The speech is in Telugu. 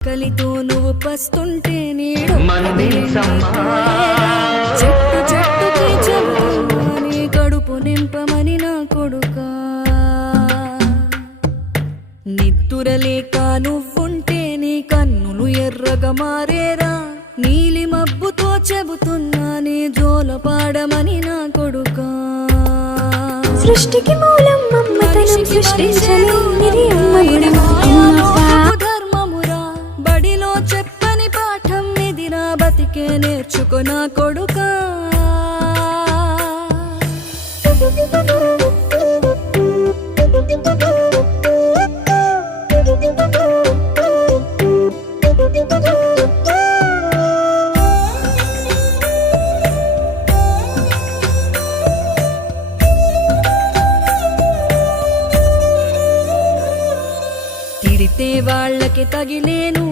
కలితో నువ్వు పస్తుంటే నీడు చెట్టు చెట్టుకి చెబుతాని కడుపు నింపమని నా కొడుకా నిద్దురలేక నువ్వుంటే నీ కన్నులు ఎర్రగా మారేరా నీలి మబ్బుతో చెబుతున్నా నీ జోల పాడమని నా కొడుకా సృష్టికి మూలం మమ్మతనం సృష్టించను ధర్మమురా బడిలో చెప్పని పాఠం ఇదిరా బతికే నేర్చుకో నా కొడుకా తిడితే వాళ్ళకి తగిలేను